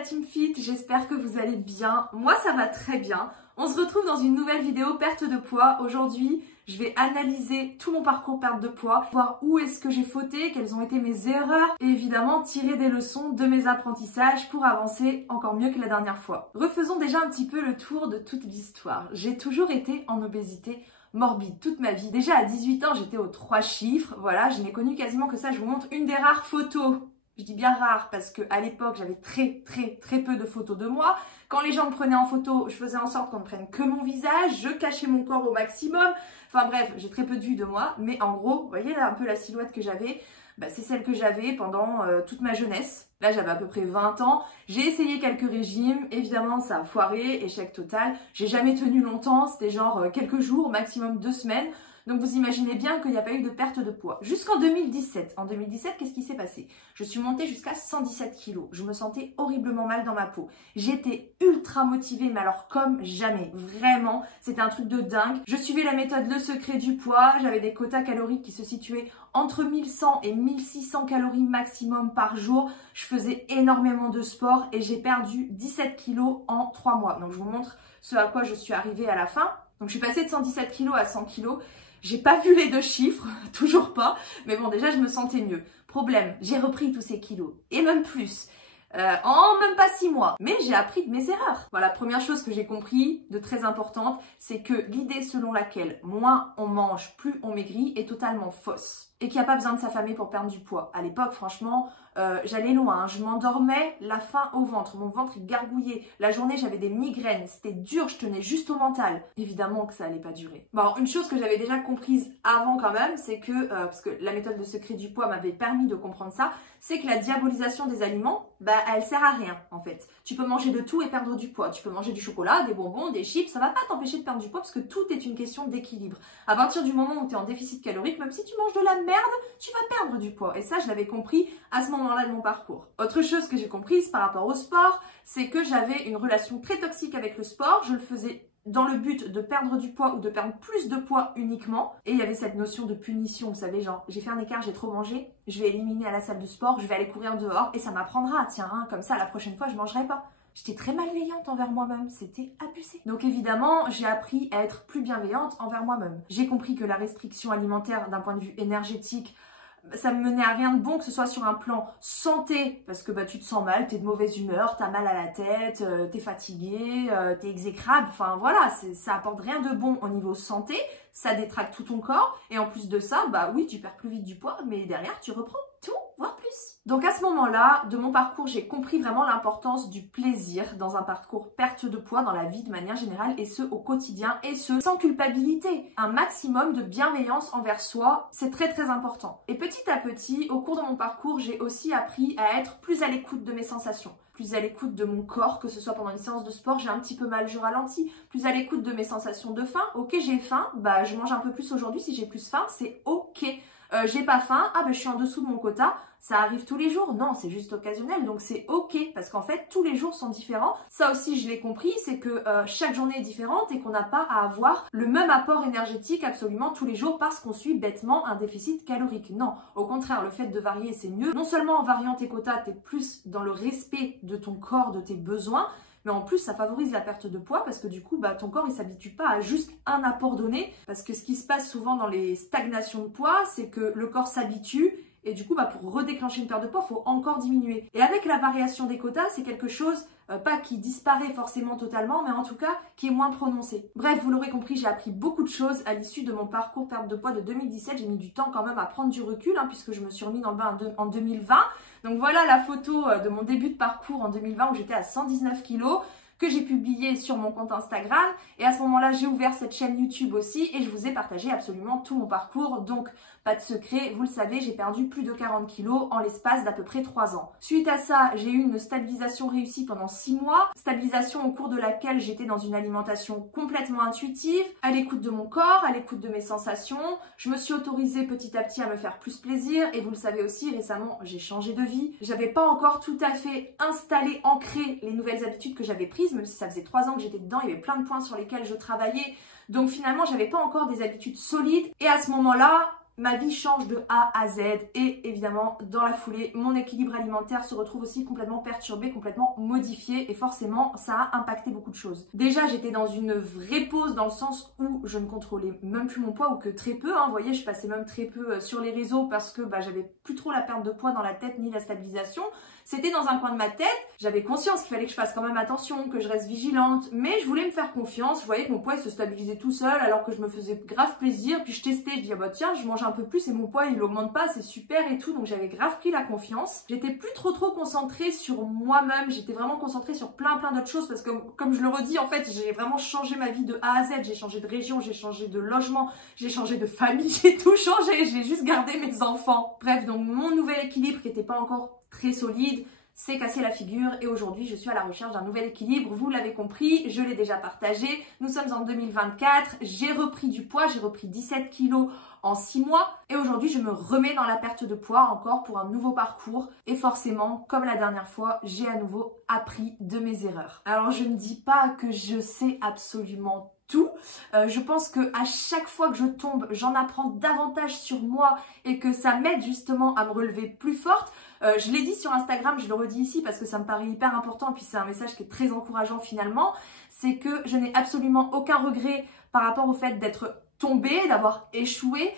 la Team Fit, j'espère que vous allez bien. Moi ça va très bien. On se retrouve dans une nouvelle vidéo perte de poids. Aujourd'hui, je vais analyser tout mon parcours perte de poids, voir où est-ce que j'ai fauté, quelles ont été mes erreurs et évidemment tirer des leçons de mes apprentissages pour avancer encore mieux que la dernière fois. Refaisons déjà un petit peu le tour de toute l'histoire. J'ai toujours été en obésité morbide toute ma vie. Déjà à 18 ans, j'étais aux 3 chiffres. Voilà, je n'ai connu quasiment que ça. Je vous montre une des rares photos. Je dis bien rare parce qu'à l'époque, j'avais très peu de photos de moi. Quand les gens me prenaient en photo, je faisais en sorte qu'on ne prenne que mon visage, je cachais mon corps au maximum. Enfin bref, j'ai très peu de vues de moi, mais en gros, vous voyez là un peu la silhouette que j'avais, c'est celle que j'avais pendant toute ma jeunesse. Là, j'avais à peu près 20 ans. J'ai essayé quelques régimes, évidemment ça a foiré, échec total. J'ai jamais tenu longtemps, c'était genre quelques jours, maximum 2 semaines. Donc vous imaginez bien qu'il n'y a pas eu de perte de poids. Jusqu'en 2017. En 2017, qu'est-ce qui s'est passé? Je suis montée jusqu'à 117 kilos. Je me sentais horriblement mal dans ma peau. J'étais ultra motivée, mais alors comme jamais. Vraiment, c'était un truc de dingue. Je suivais la méthode Le Secret du Poids. J'avais des quotas caloriques qui se situaient entre 1100 et 1600 calories maximum par jour. Je faisais énormément de sport et j'ai perdu 17 kilos en 3 mois. Donc je vous montre ce à quoi je suis arrivée à la fin. Donc je suis passée de 117 kilos à 100 kilos. J'ai pas vu les 2 chiffres, toujours pas, mais bon déjà je me sentais mieux. Problème, j'ai repris tous ces kilos, et même plus, en même pas 6 mois. Mais j'ai appris de mes erreurs. Voilà, première chose que j'ai compris, de très importante, c'est que l'idée selon laquelle moins on mange, plus on maigrit est totalement fausse. Et qu'il n'y a pas besoin de s'affamer pour perdre du poids. À l'époque, franchement, j'allais loin. Hein. Je m'endormais, la faim au ventre. Mon ventre il gargouillait. La journée, j'avais des migraines. C'était dur, je tenais juste au mental. Évidemment que ça allait pas durer. Bon, alors, une chose que j'avais déjà comprise avant quand même, c'est que, parce que la méthode de secret du poids m'avait permis de comprendre ça, c'est que la diabolisation des aliments, elle sert à rien en fait. Tu peux manger de tout et perdre du poids. Tu peux manger du chocolat, des bonbons, des chips. Ça va pas t'empêcher de perdre du poids parce que tout est une question d'équilibre. À partir du moment où tu es en déficit calorique, même si tu manges de la merde, tu vas perdre du poids. Et ça, je l'avais compris à ce moment-là de mon parcours. Autre chose que j'ai comprise par rapport au sport, c'est que j'avais une relation très toxique avec le sport. Je le faisais dans le but de perdre du poids ou de perdre plus de poids uniquement. Et il y avait cette notion de punition, vous savez, genre, j'ai fait un écart, j'ai trop mangé, je vais éliminer à la salle de sport, je vais aller courir dehors et ça m'apprendra, tiens, hein, comme ça, la prochaine fois, je mangerai pas. J'étais très malveillante envers moi-même, c'était abusé. Donc évidemment, j'ai appris à être plus bienveillante envers moi-même. J'ai compris que la restriction alimentaire d'un point de vue énergétique, ça me menait à rien de bon, que ce soit sur un plan santé, parce que tu te sens mal, t'es de mauvaise humeur, t'as mal à la tête, t'es fatigué, t'es exécrable, enfin voilà, ça apporte rien de bon au niveau santé, ça détracte tout ton corps, et en plus de ça, oui, tu perds plus vite du poids, mais derrière, tu reprends tout, voire plus. Donc à ce moment-là, de mon parcours, j'ai compris vraiment l'importance du plaisir dans un parcours perte de poids, dans la vie de manière générale, et ce au quotidien, et ce sans culpabilité. Un maximum de bienveillance envers soi, c'est très important. Et petit à petit, au cours de mon parcours, j'ai aussi appris à être plus à l'écoute de mes sensations, plus à l'écoute de mon corps, que ce soit pendant une séance de sport, j'ai un petit peu mal, je ralentis, plus à l'écoute de mes sensations de faim. Ok, j'ai faim, je mange un peu plus aujourd'hui, si j'ai plus faim, c'est ok. J'ai pas faim, je suis en dessous de mon quota, ça arrive tous les jours, non, c'est juste occasionnel, donc c'est ok, parce qu'en fait, tous les jours sont différents. Ça aussi, je l'ai compris, c'est que chaque journée est différente et qu'on n'a pas à avoir le même apport énergétique absolument tous les jours parce qu'on suit bêtement un déficit calorique. Non, au contraire, le fait de varier, c'est mieux. Non seulement en variant tes quotas, t'es plus dans le respect de ton corps, de tes besoins, mais en plus ça favorise la perte de poids parce que du coup ton corps il s'habitue pas à juste un apport donné, parce que ce qui se passe souvent dans les stagnations de poids, c'est que le corps s'habitue et du coup pour redéclencher une perte de poids, il faut encore diminuer. Et avec la variation des quotas, c'est quelque chose pas qui disparaît forcément totalement, mais en tout cas qui est moins prononcé. Bref, vous l'aurez compris, j'ai appris beaucoup de choses à l'issue de mon parcours perte de poids de 2017. J'ai mis du temps quand même à prendre du recul, puisque je me suis remis dans le bain en 2020. Donc voilà la photo de mon début de parcours en 2020 où j'étais à 119 kilos, que j'ai publié sur mon compte Instagram. Et à ce moment-là, j'ai ouvert cette chaîne YouTube aussi et je vous ai partagé absolument tout mon parcours. Donc, pas de secret, vous le savez, j'ai perdu plus de 40 kilos en l'espace d'à peu près 3 ans. Suite à ça, j'ai eu une stabilisation réussie pendant 6 mois. Stabilisation au cours de laquelle j'étais dans une alimentation complètement intuitive, à l'écoute de mon corps, à l'écoute de mes sensations. Je me suis autorisée petit à petit à me faire plus plaisir. Et vous le savez aussi, récemment, j'ai changé de vie. J'avais pas encore tout à fait installé, ancré les nouvelles habitudes que j'avais prises, même si ça faisait 3 ans que j'étais dedans, il y avait plein de points sur lesquels je travaillais. Donc finalement, j'avais pas encore des habitudes solides. Et à ce moment-là, ma vie change de A à Z et évidemment dans la foulée, mon équilibre alimentaire se retrouve aussi complètement perturbé, complètement modifié et forcément ça a impacté beaucoup de choses. Déjà j'étais dans une vraie pause dans le sens où je ne contrôlais même plus mon poids ou que très peu, hein. Vous voyez, je passais même très peu sur les réseaux parce que j'avais plus trop la perte de poids dans la tête ni la stabilisation. C'était dans un coin de ma tête, j'avais conscience qu'il fallait que je fasse quand même attention, que je reste vigilante, mais je voulais me faire confiance. Je voyais que mon poids il se stabilisait tout seul alors que je me faisais grave plaisir, puis je testais, je dis ah bah tiens je mange un peu plus et mon poids il augmente pas, c'est super et tout, donc j'avais grave pris la confiance. J'étais plus trop concentrée sur moi-même, j'étais vraiment concentrée sur plein d'autres choses parce que comme je le redis en fait j'ai vraiment changé ma vie de A à Z, j'ai changé de région, j'ai changé de logement, j'ai changé de famille, j'ai tout changé, j'ai juste gardé mes enfants. Bref, donc mon nouvel équilibre qui n'était pas encore très solide s'est cassé la figure et aujourd'hui je suis à la recherche d'un nouvel équilibre. Vous l'avez compris, je l'ai déjà partagé, nous sommes en 2024, j'ai repris du poids, j'ai repris 17 kilos en 6 mois et aujourd'hui je me remets dans la perte de poids encore pour un nouveau parcours et forcément comme la dernière fois j'ai à nouveau appris de mes erreurs. Alors je ne dis pas que je sais absolument tout. Je pense que à chaque fois que je tombe, j'en apprends davantage sur moi et que ça m'aide justement à me relever plus forte. Je l'ai dit sur Instagram, je le redis ici parce que ça me paraît hyper important et puis c'est un message qui est très encourageant finalement, c'est que je n'ai absolument aucun regret par rapport au fait d'être tombée, d'avoir échoué.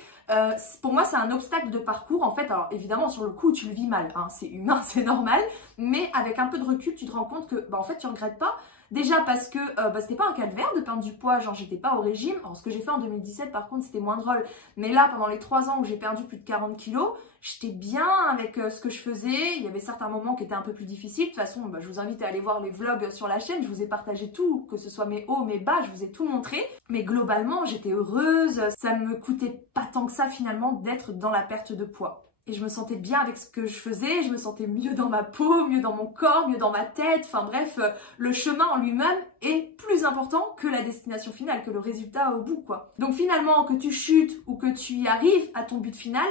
Pour moi c'est un obstacle de parcours en fait. Alors évidemment sur le coup tu le vis mal, hein, c'est humain, c'est normal, mais avec un peu de recul tu te rends compte que en fait tu regrettes pas. Déjà parce que c'était pas un calvaire de perdre du poids, genre j'étais pas au régime. Alors ce que j'ai fait en 2017 par contre c'était moins drôle. Mais là pendant les 3 ans où j'ai perdu plus de 40 kilos, j'étais bien avec ce que je faisais. Il y avait certains moments qui étaient un peu plus difficiles. De toute façon je vous invite à aller voir les vlogs sur la chaîne. Je vous ai partagé tout, que ce soit mes hauts, mes bas, je vous ai tout montré. Mais globalement j'étais heureuse, ça me coûtait pas tant que ça finalement d'être dans la perte de poids. Et je me sentais bien avec ce que je faisais, je me sentais mieux dans ma peau, mieux dans mon corps, mieux dans ma tête. Enfin bref, le chemin en lui-même est plus important que la destination finale, que le résultat au bout quoi. Donc finalement, que tu chutes ou que tu y arrives à ton but final,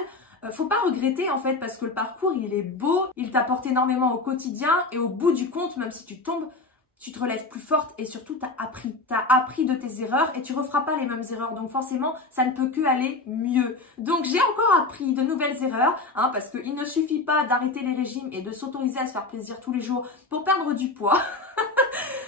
faut pas regretter en fait parce que le parcours il est beau, il t'apporte énormément au quotidien et au bout du compte, même si tu tombes, tu te relèves plus forte et surtout tu as appris de tes erreurs et tu referas pas les mêmes erreurs. Donc forcément, ça ne peut que aller mieux. Donc j'ai encore appris de nouvelles erreurs hein, parce qu'il ne suffit pas d'arrêter les régimes et de s'autoriser à se faire plaisir tous les jours pour perdre du poids.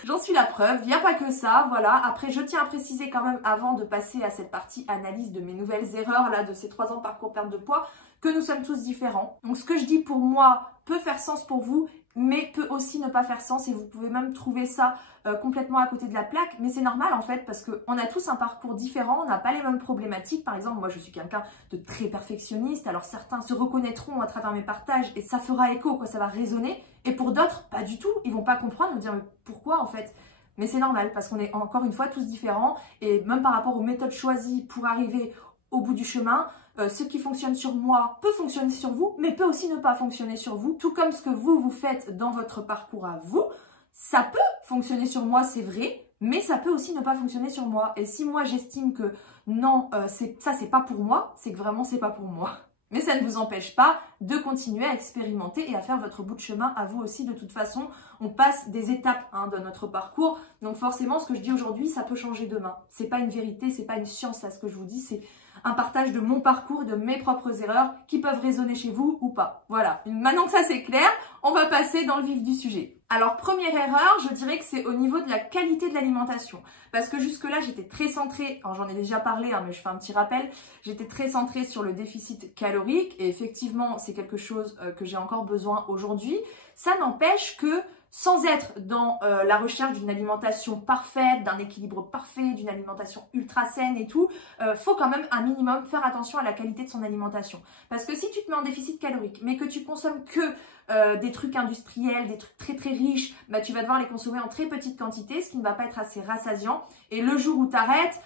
J'en suis la preuve, il n'y a pas que ça, voilà. Après, je tiens à préciser quand même, avant de passer à cette partie analyse de mes nouvelles erreurs, là, de ces 3 ans de parcours perte de poids, que nous sommes tous différents. Donc, ce que je dis pour moi peut faire sens pour vous, mais peut aussi ne pas faire sens et vous pouvez même trouver ça complètement à côté de la plaque, mais c'est normal en fait parce qu'on a tous un parcours différent, on n'a pas les mêmes problématiques. Par exemple, moi je suis quelqu'un de très perfectionniste, alors certains se reconnaîtront à travers mes partages et ça fera écho, quoi, ça va résonner, et pour d'autres, pas du tout, ils vont pas comprendre, ils vont dire mais pourquoi en fait? Mais c'est normal parce qu'on est encore une fois tous différents et même par rapport aux méthodes choisies pour arriver au bout du chemin, ce qui fonctionne sur moi peut fonctionner sur vous, mais peut aussi ne pas fonctionner sur vous. Tout comme ce que vous faites dans votre parcours à vous, ça peut fonctionner sur moi, c'est vrai, mais ça peut aussi ne pas fonctionner sur moi. Et si moi j'estime que non, ça c'est pas pour moi, c'est que vraiment c'est pas pour moi. Mais ça ne vous empêche pas de continuer à expérimenter et à faire votre bout de chemin à vous aussi. De toute façon, on passe des étapes dans notre parcours. Donc forcément, ce que je dis aujourd'hui, ça peut changer demain. C'est pas une vérité, c'est pas une science, là, ce que je vous dis, c'est un partage de mon parcours, de mes propres erreurs qui peuvent résonner chez vous ou pas. Voilà, maintenant que ça c'est clair, on va passer dans le vif du sujet. Alors première erreur, je dirais que c'est au niveau de la qualité de l'alimentation. Parce que jusque là j'étais très centrée, j'en ai déjà parlé mais je fais un petit rappel, j'étais très centrée sur le déficit calorique et effectivement c'est quelque chose que j'ai encore besoin aujourd'hui. Ça n'empêche que sans être dans la recherche d'une alimentation parfaite, d'un équilibre parfait, d'une alimentation ultra saine et tout, faut quand même un minimum faire attention à la qualité de son alimentation. Parce que si tu te mets en déficit calorique, mais que tu consommes que des trucs industriels, des trucs très riches, tu vas devoir les consommer en très petite quantité, ce qui ne va pas être assez rassasiant. Et le jour où tu arrêtes,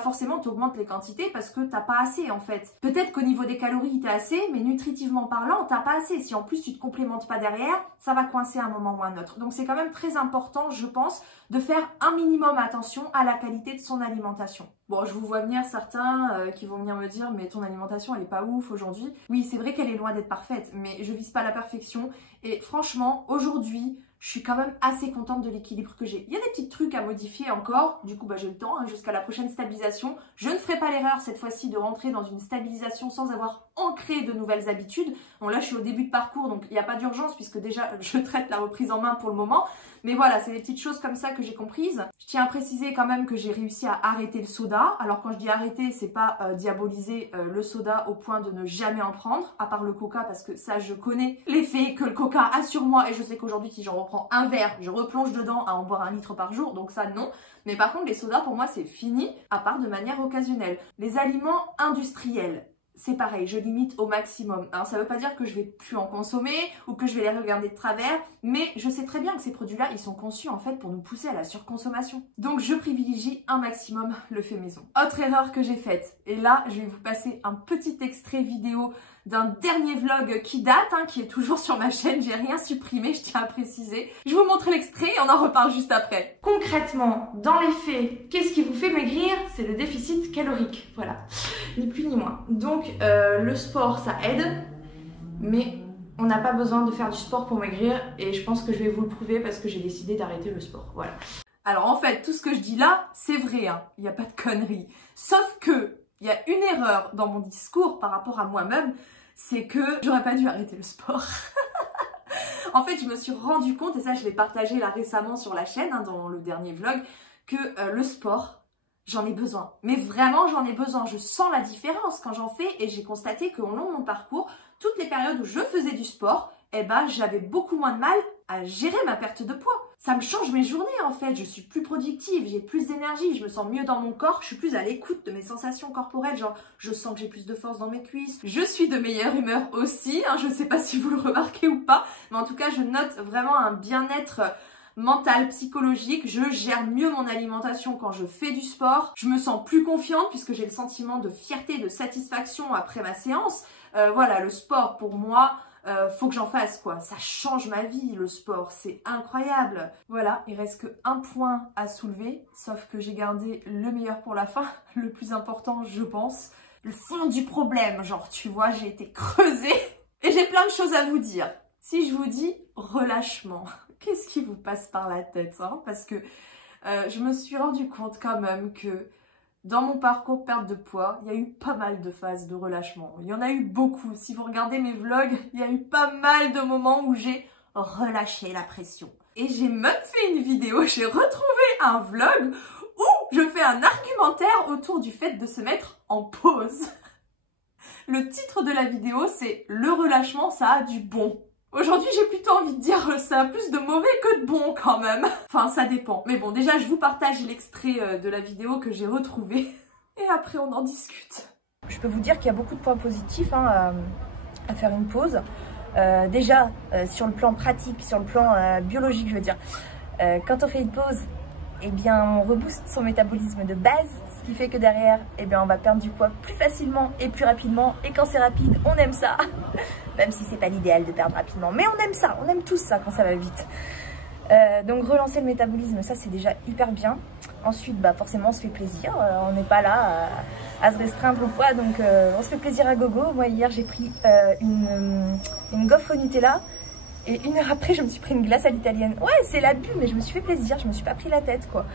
forcément tu augmentes les quantités parce que t'as pas assez en fait. Peut-être qu'au niveau des calories t'as assez, mais nutritivement parlant t'as pas assez. Si en plus tu te complémentes pas derrière, ça va coincer à un moment ou à un autre. Donc c'est quand même très important, je pense, de faire un minimum attention à la qualité de son alimentation. Bon, je vous vois venir certains qui vont venir me dire mais ton alimentation elle est pas ouf aujourd'hui. Oui, c'est vrai qu'elle est loin d'être parfaite, mais je vise pas la perfection Et franchement, aujourd'hui, je suis quand même assez contente de l'équilibre que j'ai. Il y a des petits trucs à modifier encore. Du coup, j'ai le temps jusqu'à la prochaine stabilisation. Je ne ferai pas l'erreur cette fois-ci de rentrer dans une stabilisation sans avoir ancré de nouvelles habitudes. Bon, là, je suis au début de parcours, donc il n'y a pas d'urgence puisque déjà, je traite la reprise en main pour le moment. Mais voilà, c'est des petites choses comme ça que j'ai comprises. Je tiens à préciser quand même que j'ai réussi à arrêter le soda. Alors quand je dis arrêter, c'est pas diaboliser le soda au point de ne jamais en prendre, à part le coca, parce que ça, je connais l'effet que le coca a sur moi. Et je sais qu'aujourd'hui, si j'en reprends un verre, je replonge dedans à en boire 1 litre par jour. Donc ça, non. Mais par contre, les sodas, pour moi, c'est fini, à part de manière occasionnelle. Les aliments industriels, c'est pareil, je limite au maximum. Alors ça veut pas dire que je vais plus en consommer ou que je vais les regarder de travers, mais je sais très bien que ces produits-là, ils sont conçus en fait pour nous pousser à la surconsommation. Donc je privilégie un maximum le fait maison. Autre erreur que j'ai faite, et là je vais vous passer un petit extrait vidéo d'un dernier vlog qui date, qui est toujours sur ma chaîne, j'ai rien supprimé, je tiens à préciser. Je vous montre l'extrait et on en reparle juste après. Concrètement, dans les faits, qu'est-ce qui vous fait maigrir? C'est le déficit calorique, voilà, ni plus ni moins. Donc le sport ça aide, mais on n'a pas besoin de faire du sport pour maigrir et je pense que je vais vous le prouver parce que j'ai décidé d'arrêter le sport, voilà. Alors en fait, tout ce que je dis là, c'est vrai, il n'y a pas de conneries. Sauf que, il y a une erreur dans mon discours par rapport à moi-même, c'est que j'aurais pas dû arrêter le sport. En fait, je me suis rendu compte, et ça je l'ai partagé là récemment sur la chaîne, dans le dernier vlog, que le sport, j'en ai besoin. Mais vraiment, j'en ai besoin. Je sens la différence quand j'en fais et j'ai constaté qu'au long de mon parcours, toutes les périodes où je faisais du sport, j'avais beaucoup moins de mal à gérer ma perte de poids. Ça me change mes journées en fait, je suis plus productive, j'ai plus d'énergie, je me sens mieux dans mon corps, je suis plus à l'écoute de mes sensations corporelles, genre je sens que j'ai plus de force dans mes cuisses, je suis de meilleure humeur aussi, je ne sais pas si vous le remarquez ou pas, mais en tout cas je note vraiment un bien-être mental, psychologique, je gère mieux mon alimentation quand je fais du sport, je me sens plus confiante puisque j'ai le sentiment de fierté, de satisfaction après ma séance. Voilà, le sport pour moi, faut que j'en fasse quoi, ça change ma vie le sport, c'est incroyable. Voilà, il reste que un point à soulever, sauf que j'ai gardé le meilleur pour la fin, le plus important je pense, le fond du problème, genre tu vois j'ai été creusée et j'ai plein de choses à vous dire. Si je vous dis relâchement, qu'est-ce qui vous passe par la tête parce que je me suis rendu compte quand même que dans mon parcours perte de poids, il y a eu pas mal de phases de relâchement. Il y en a eu beaucoup. Si vous regardez mes vlogs, il y a eu pas mal de moments où j'ai relâché la pression. Et j'ai même fait une vidéo, j'ai retrouvé un vlog où je fais un argumentaire autour du fait de se mettre en pause. Le titre de la vidéo, c'est « Le relâchement, ça a du bon ». Aujourd'hui, j'ai plutôt envie de dire ça a plus de mauvais que de bon quand même. Enfin, ça dépend. Mais bon, déjà, je vous partage l'extrait de la vidéo que j'ai retrouvé. Et après, on en discute. Je peux vous dire qu'il y a beaucoup de points positifs à faire une pause. Déjà, sur le plan pratique, sur le plan biologique, je veux dire, quand on fait une pause, eh bien, on rebooste son métabolisme de base, ce qui fait que derrière, eh bien, on va perdre du poids plus facilement et plus rapidement. Et quand c'est rapide, on aime ça. Même si c'est pas l'idéal de perdre rapidement, mais on aime ça, on aime tous ça quand ça va vite. Donc relancer le métabolisme, ça c'est déjà hyper bien. Ensuite, forcément on se fait plaisir, on n'est pas là à se restreindre au poids, donc on se fait plaisir à gogo. Moi hier j'ai pris une gaufre au Nutella et 1 heure après je me suis pris une glace à l'italienne. Ouais, c'est l'abus, mais je me suis fait plaisir, je me suis pas pris la tête quoi.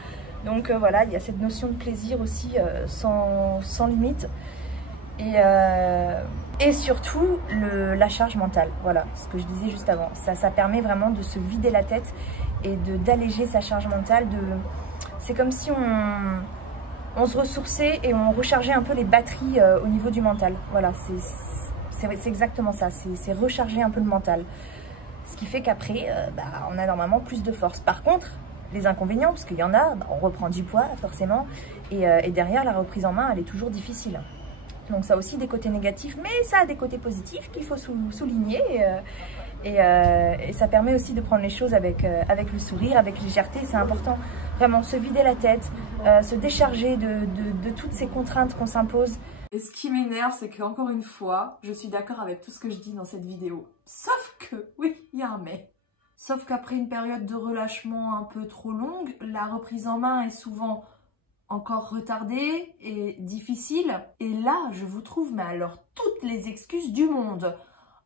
Donc voilà, il y a cette notion de plaisir aussi sans limite. Et surtout la charge mentale, voilà ce que je disais juste avant, ça permet vraiment de se vider la tête et d'alléger sa charge mentale. C'est comme si on se ressourçait et on rechargeait un peu les batteries au niveau du mental, voilà, c'est exactement ça, c'est recharger un peu le mental, ce qui fait qu'après on a normalement plus de force. Par contre, les inconvénients, parce qu'il y en a, on reprend du poids forcément et derrière la reprise en main elle est toujours difficile. Donc ça a aussi des côtés négatifs, mais ça a des côtés positifs qu'il faut souligner. Et ça permet aussi de prendre les choses avec le sourire, avec légèreté. C'est important, vraiment, se vider la tête, se décharger de toutes ces contraintes qu'on s'impose. Et ce qui m'énerve, c'est qu'encore une fois, je suis d'accord avec tout ce que je dis dans cette vidéo. Sauf que, oui, il y a un mais. Sauf qu'après une période de relâchement un peu trop longue, la reprise en main est souvent encore retardée et difficile. Et là, je vous trouve, mais alors, toutes les excuses du monde.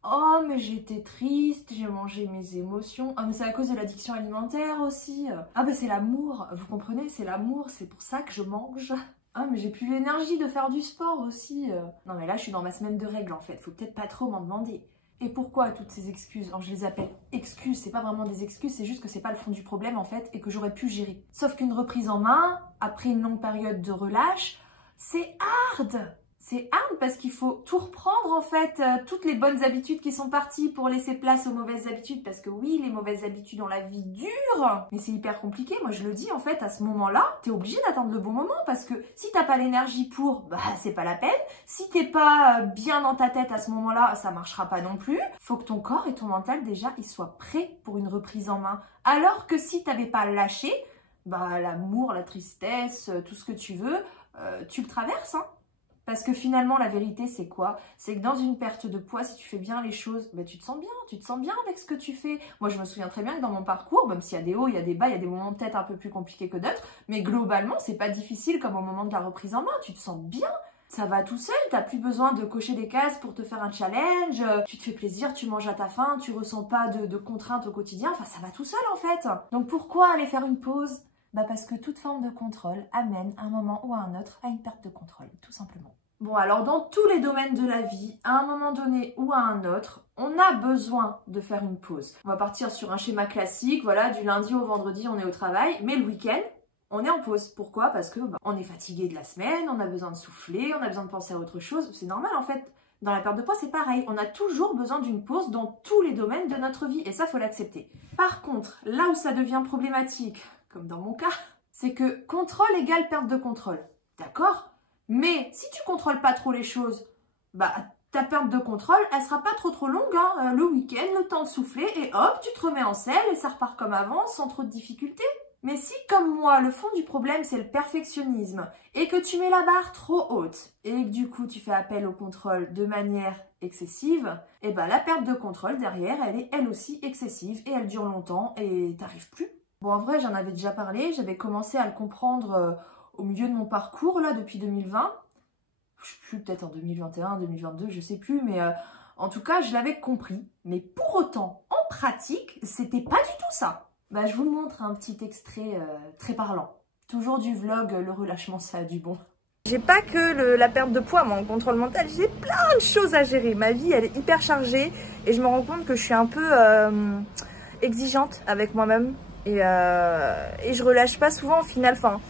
Oh mais j'étais triste, j'ai mangé mes émotions. Ah mais c'est à cause de l'addiction alimentaire aussi. Ah bah c'est l'amour, vous comprenez, c'est l'amour, c'est pour ça que je mange. Ah mais j'ai plus l'énergie de faire du sport aussi. Non mais là je suis dans ma semaine de règles en fait, faut peut-être pas trop m'en demander. Et pourquoi toutes ces excuses? Alors je les appelle excuses, c'est pas vraiment des excuses, c'est juste que c'est pas le fond du problème en fait et que j'aurais pu gérer. Sauf qu'une reprise en main, après une longue période de relâche, c'est hard. C'est hard parce qu'il faut tout reprendre en fait, toutes les bonnes habitudes qui sont parties pour laisser place aux mauvaises habitudes. Parce que oui, les mauvaises habitudes ont la vie dure, mais c'est hyper compliqué. Moi je le dis en fait, à ce moment-là, t'es obligé d'attendre le bon moment. Parce que si t'as pas l'énergie pour, bah c'est pas la peine. Si t'es pas bien dans ta tête à ce moment-là, ça marchera pas non plus. Faut que ton corps et ton mental déjà, ils soient prêts pour une reprise en main. Alors que si t'avais pas lâché, bah l'amour, la tristesse, tout ce que tu veux, tu le traverses hein. Parce que finalement, la vérité, c'est quoi? C'est que dans une perte de poids, si tu fais bien les choses, bah, tu te sens bien avec ce que tu fais. Moi, je me souviens très bien que dans mon parcours, même s'il y a des hauts, il y a des bas, il y a des moments peut-être un peu plus compliqués que d'autres, mais globalement, c'est pas difficile comme au moment de la reprise en main. Tu te sens bien. Ça va tout seul, t'as plus besoin de cocher des cases pour te faire un challenge, tu te fais plaisir, tu manges à ta faim, tu ressens pas de contraintes au quotidien, enfin ça va tout seul en fait. Donc pourquoi aller faire une pause? Bah parce que toute forme de contrôle amène à un moment ou à un autre à une perte de contrôle, tout simplement. Bon alors dans tous les domaines de la vie, à un moment donné ou à un autre, on a besoin de faire une pause. On va partir sur un schéma classique, voilà, du lundi au vendredi on est au travail, mais le week-end, on est en pause. Pourquoi? Parce que on est fatigué de la semaine, on a besoin de souffler, on a besoin de penser à autre chose. C'est normal en fait. Dans la perte de poids, c'est pareil. On a toujours besoin d'une pause dans tous les domaines de notre vie. Et ça, faut l'accepter. Par contre, là où ça devient problématique, comme dans mon cas, c'est que contrôle égale perte de contrôle. D'accord? Mais si tu contrôles pas trop les choses, bah ta perte de contrôle, elle sera pas trop longue. Hein. Le week-end, le temps de souffler et hop, tu te remets en selle et ça repart comme avant, sans trop de difficultés. Mais si, comme moi, le fond du problème, c'est le perfectionnisme, et que tu mets la barre trop haute, et que du coup, tu fais appel au contrôle de manière excessive, et ben la perte de contrôle derrière, elle est elle aussi excessive, et elle dure longtemps, et t'arrives plus. Bon, en vrai, j'en avais déjà parlé, j'avais commencé à le comprendre au milieu de mon parcours, là, depuis 2020. Je sais plus, peut-être en 2021, 2022, je sais plus, mais en tout cas, je l'avais compris. Mais pour autant, en pratique, c'était pas du tout ça. Bah, je vous montre un petit extrait très parlant. Toujours du vlog Le relâchement, ça a du bon. J'ai pas que la perte de poids, mon contrôle mental, j'ai plein de choses à gérer. Ma vie, elle est hyper chargée et je me rends compte que je suis un peu exigeante avec moi-même et je relâche pas souvent au final. Enfin,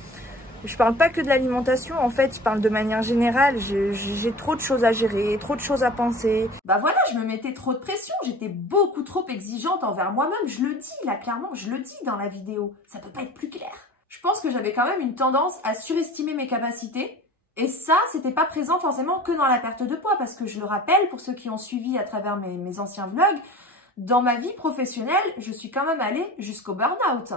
je parle pas que de l'alimentation, en fait, je parle de manière générale. J'ai trop de choses à gérer, trop de choses à penser. Bah voilà, je me mettais trop de pression, j'étais beaucoup trop exigeante envers moi-même. Je le dis là, clairement, je le dis dans la vidéo. Ça peut pas être plus clair. Je pense que j'avais quand même une tendance à surestimer mes capacités. Et ça, c'était pas présent forcément que dans la perte de poids. Parce que je le rappelle, pour ceux qui ont suivi à travers mes anciens vlogs, dans ma vie professionnelle, je suis quand même allée jusqu'au burn-out.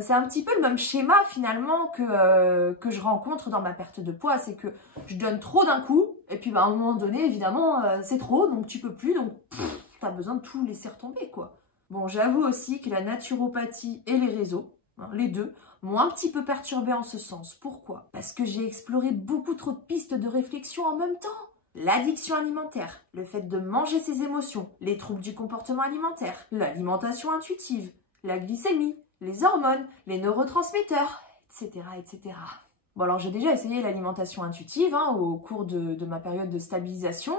C'est un petit peu le même schéma finalement que je rencontre dans ma perte de poids. C'est que je donne trop d'un coup et puis à un moment donné, évidemment, c'est trop, donc tu peux plus, donc tu as besoin de tout laisser retomber quoi. Bon, j'avoue aussi que la naturopathie et les réseaux, hein, les deux, m'ont un petit peu perturbée en ce sens. Pourquoi? Parce que j'ai exploré beaucoup trop de pistes de réflexion en même temps. L'addiction alimentaire, le fait de manger ses émotions, les troubles du comportement alimentaire, l'alimentation intuitive, la glycémie, les hormones, les neurotransmetteurs, etc. etc. Bon alors j'ai déjà essayé l'alimentation intuitive hein, au cours de ma période de stabilisation.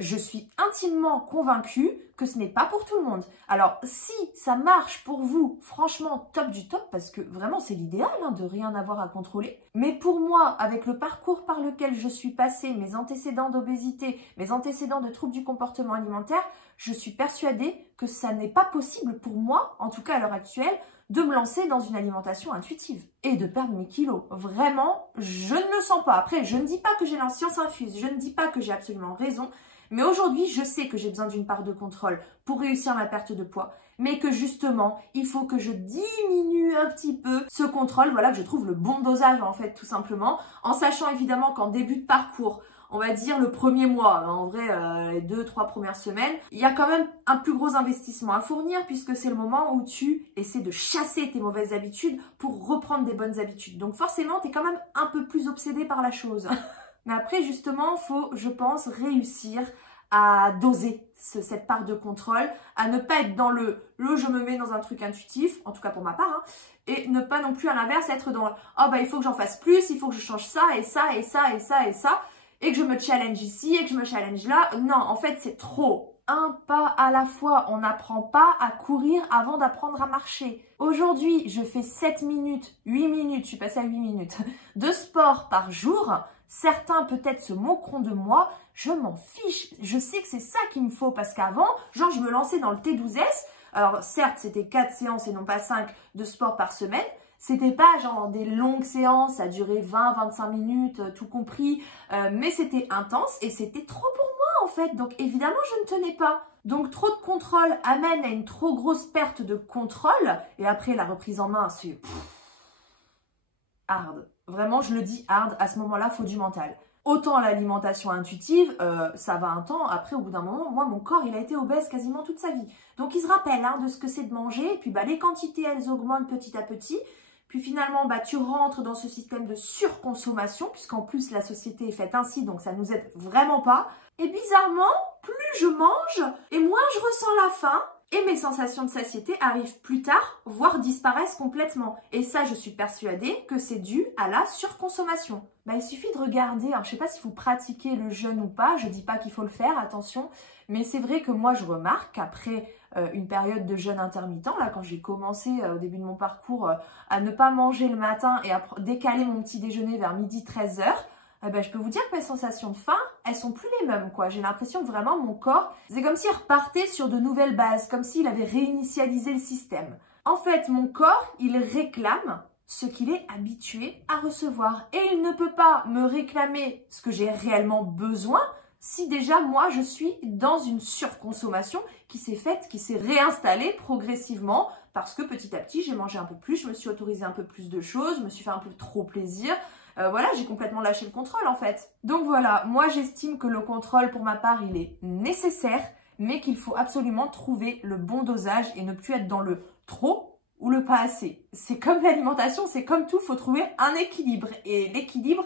Je suis intimement convaincue que ce n'est pas pour tout le monde. Alors si ça marche pour vous, franchement top du top, parce que vraiment c'est l'idéal hein, de rien avoir à contrôler. Mais pour moi, avec le parcours par lequel je suis passée, mes antécédents d'obésité, mes antécédents de troubles du comportement alimentaire, je suis persuadée que ça n'est pas possible pour moi, en tout cas à l'heure actuelle, de me lancer dans une alimentation intuitive et de perdre mes kilos. Vraiment, je ne le sens pas. Après, je ne dis pas que j'ai la science infuse, je ne dis pas que j'ai absolument raison, mais aujourd'hui, je sais que j'ai besoin d'une part de contrôle pour réussir ma perte de poids, mais que justement, il faut que je diminue un petit peu ce contrôle, voilà, que je trouve le bon dosage en fait, tout simplement, en sachant évidemment qu'en début de parcours, on va dire le premier mois, en vrai les 2-3 premières semaines, il y a quand même un plus gros investissement à fournir puisque c'est le moment où tu essaies de chasser tes mauvaises habitudes pour reprendre des bonnes habitudes. Donc forcément, tu es quand même un peu plus obsédé par la chose. Mais après, justement, faut, je pense, réussir à doser cette part de contrôle, à ne pas être dans le je me mets dans un truc intuitif, en tout cas pour ma part, hein, et ne pas non plus à l'inverse être dans oh bah il faut que j'en fasse plus, il faut que je change ça et ça et ça et ça et ça, et que je me challenge ici et que je me challenge là. Non, en fait c'est trop. Un pas à la fois, on n'apprend pas à courir avant d'apprendre à marcher. Aujourd'hui, je fais 7 minutes, 8 minutes, je suis passée à 8 minutes, de sport par jour. Certains peut-être se moqueront de moi, je m'en fiche. Je sais que c'est ça qu'il me faut parce qu'avant, genre je me lançais dans le T12S. Alors certes, c'était 4 séances et non pas 5 de sport par semaine. C'était pas genre des longues séances, ça durait 20-25 minutes, tout compris. Mais c'était intense et c'était trop pour moi en fait. Donc évidemment, je ne tenais pas. Donc trop de contrôle amène à une trop grosse perte de contrôle. Et après, la reprise en main, c'est hard. Vraiment, je le dis hard, à ce moment-là, il faut du mental. Autant l'alimentation intuitive, ça va un temps. Après, au bout d'un moment, moi, mon corps, il a été obèse quasiment toute sa vie. Donc, il se rappelle hein, de ce que c'est de manger. Et puis, bah, les quantités, elles augmentent petit à petit. Puis finalement, bah, tu rentres dans ce système de surconsommation, puisqu'en plus, la société est faite ainsi, donc ça nous aide vraiment pas. Et bizarrement, plus je mange, et moins je ressens la faim. Et mes sensations de satiété arrivent plus tard, voire disparaissent complètement. Et ça, je suis persuadée que c'est dû à la surconsommation. Bah, il suffit de regarder, alors je sais pas si vous pratiquez le jeûne ou pas, je dis pas qu'il faut le faire, attention, mais c'est vrai que moi je remarque qu'après une période de jeûne intermittent, là quand j'ai commencé au début de mon parcours à ne pas manger le matin et à décaler mon petit déjeuner vers midi 13h, eh ben, je peux vous dire que mes sensations de faim, elles sont plus les mêmes, quoi. J'ai l'impression que vraiment mon corps, c'est comme s'il repartait sur de nouvelles bases, comme s'il avait réinitialisé le système. En fait, mon corps, il réclame ce qu'il est habitué à recevoir. Et il ne peut pas me réclamer ce que j'ai réellement besoin si déjà moi je suis dans une surconsommation qui s'est faite, qui s'est réinstallée progressivement parce que petit à petit j'ai mangé un peu plus, je me suis autorisé un peu plus de choses, je me suis fait un peu trop plaisir. Voilà, j'ai complètement lâché le contrôle en fait. Donc voilà, moi j'estime que le contrôle pour ma part il est nécessaire, mais qu'il faut absolument trouver le bon dosage et ne plus être dans le trop ou le pas assez. C'est comme l'alimentation, c'est comme tout, il faut trouver un équilibre. Et l'équilibre,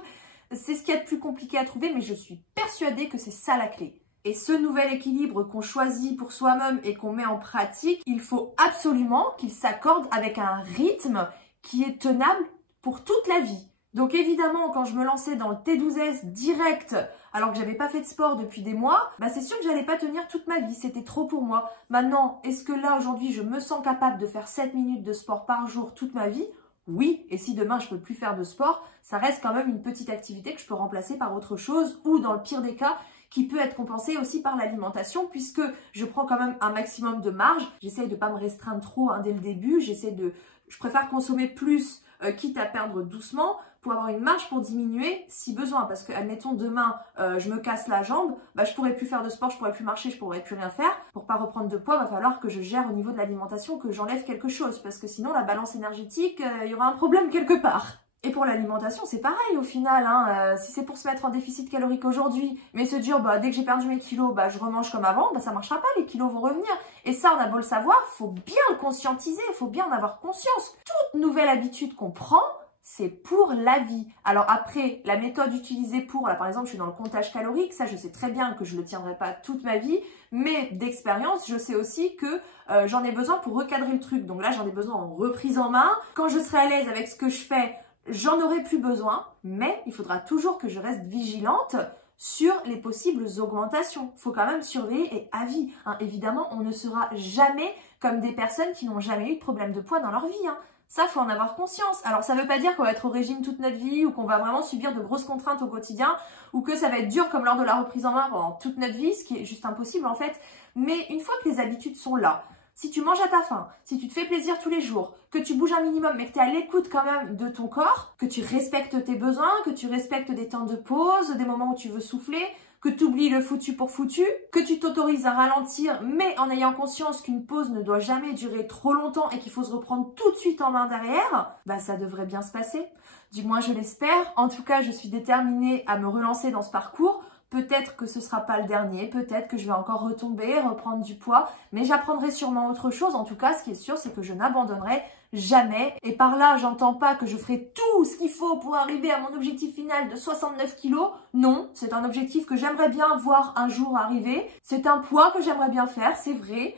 c'est ce qu'il y a de plus compliqué à trouver, mais je suis persuadée que c'est ça la clé. Et ce nouvel équilibre qu'on choisit pour soi-même et qu'on met en pratique, il faut absolument qu'il s'accorde avec un rythme qui est tenable pour toute la vie. Donc évidemment, quand je me lançais dans le T12S direct, alors que j'avais pas fait de sport depuis des mois, bah c'est sûr que j'allais pas tenir toute ma vie, c'était trop pour moi. Maintenant, est-ce que là, aujourd'hui, je me sens capable de faire 7 minutes de sport par jour toute ma vie? Oui, et si demain je peux plus faire de sport, ça reste quand même une petite activité que je peux remplacer par autre chose ou dans le pire des cas, qui peut être compensée aussi par l'alimentation puisque je prends quand même un maximum de marge. J'essaye de pas me restreindre trop hein, dès le début, je préfère consommer plus, quitte à perdre doucement, pour avoir une marge pour diminuer si besoin. Parce que, admettons, demain, je me casse la jambe, bah, je pourrais plus faire de sport, je pourrais plus marcher, je pourrais plus rien faire. Pour pas reprendre de poids, il va falloir que je gère au niveau de l'alimentation, que j'enlève quelque chose. Parce que sinon, la balance énergétique, il y aura un problème quelque part. Et pour l'alimentation, c'est pareil au final. Hein. Si c'est pour se mettre en déficit calorique aujourd'hui, mais se dire, bah, dès que j'ai perdu mes kilos, bah, je remange comme avant, bah, ça marchera pas, les kilos vont revenir. Et ça, on a beau le savoir, faut bien le conscientiser, faut bien en avoir conscience. Toute nouvelle habitude qu'on prend, c'est pour la vie. Alors après, la méthode utilisée pour, là par exemple, je suis dans le comptage calorique, ça je sais très bien que je ne le tiendrai pas toute ma vie, mais d'expérience, je sais aussi que j'en ai besoin pour recadrer le truc. Donc là, j'en ai besoin en reprise en main. Quand je serai à l'aise avec ce que je fais, j'en aurai plus besoin, mais il faudra toujours que je reste vigilante sur les possibles augmentations. Il faut quand même surveiller et à vie. Hein. Évidemment, on ne sera jamais comme des personnes qui n'ont jamais eu de problème de poids dans leur vie. Hein. Ça, faut en avoir conscience. Alors, ça veut pas dire qu'on va être au régime toute notre vie ou qu'on va vraiment subir de grosses contraintes au quotidien ou que ça va être dur comme lors de la reprise en main pendant toute notre vie, ce qui est juste impossible en fait. Mais une fois que les habitudes sont là, si tu manges à ta faim, si tu te fais plaisir tous les jours, que tu bouges un minimum mais que tu es à l'écoute quand même de ton corps, que tu respectes tes besoins, que tu respectes des temps de pause, des moments où tu veux souffler, que tu oublies le foutu pour foutu, que tu t'autorises à ralentir, mais en ayant conscience qu'une pause ne doit jamais durer trop longtemps et qu'il faut se reprendre tout de suite en main derrière, bah ça devrait bien se passer. Du moins je l'espère. En tout cas, je suis déterminée à me relancer dans ce parcours Peut-être que ce sera pas le dernier, peut-être que je vais encore retomber, reprendre du poids, mais j'apprendrai sûrement autre chose. En tout cas, ce qui est sûr, c'est que je n'abandonnerai jamais. Et par là, j'entends pas que je ferai tout ce qu'il faut pour arriver à mon objectif final de 69 kilos. Non, c'est un objectif que j'aimerais bien voir un jour arriver. C'est un poids que j'aimerais bien faire, c'est vrai,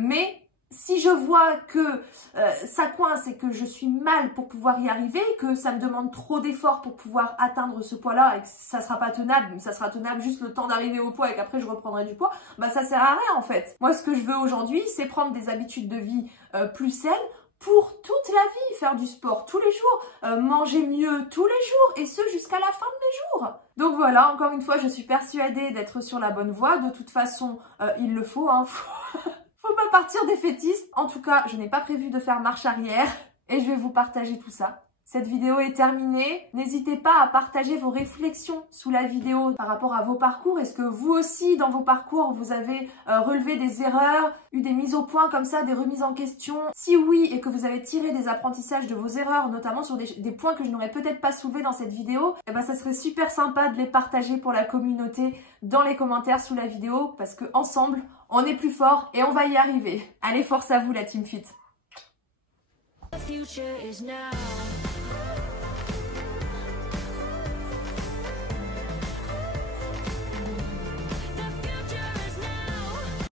mais si je vois que ça coince et que je suis mal pour pouvoir y arriver, que ça me demande trop d'efforts pour pouvoir atteindre ce poids-là et que ça sera pas tenable, mais ça sera tenable juste le temps d'arriver au poids et qu'après je reprendrai du poids, bah ça sert à rien en fait. Moi ce que je veux aujourd'hui, c'est prendre des habitudes de vie plus saines pour toute la vie, faire du sport tous les jours, manger mieux tous les jours et ce jusqu'à la fin de mes jours. Donc voilà, encore une fois, je suis persuadée d'être sur la bonne voie. De toute façon, il le faut, hein. Faut pas partir défaitiste. En tout cas, je n'ai pas prévu de faire marche arrière et je vais vous partager tout ça. Cette vidéo est terminée. N'hésitez pas à partager vos réflexions sous la vidéo par rapport à vos parcours. Est-ce que vous aussi, dans vos parcours, vous avez relevé des erreurs, eu des mises au point comme ça, des remises en question? Si oui, et que vous avez tiré des apprentissages de vos erreurs, notamment sur des points que je n'aurais peut-être pas soulevés dans cette vidéo, eh ben ça serait super sympa de les partager pour la communauté dans les commentaires sous la vidéo, parce que ensemble, on est plus fort et on va y arriver. Allez, force à vous la Team Fit.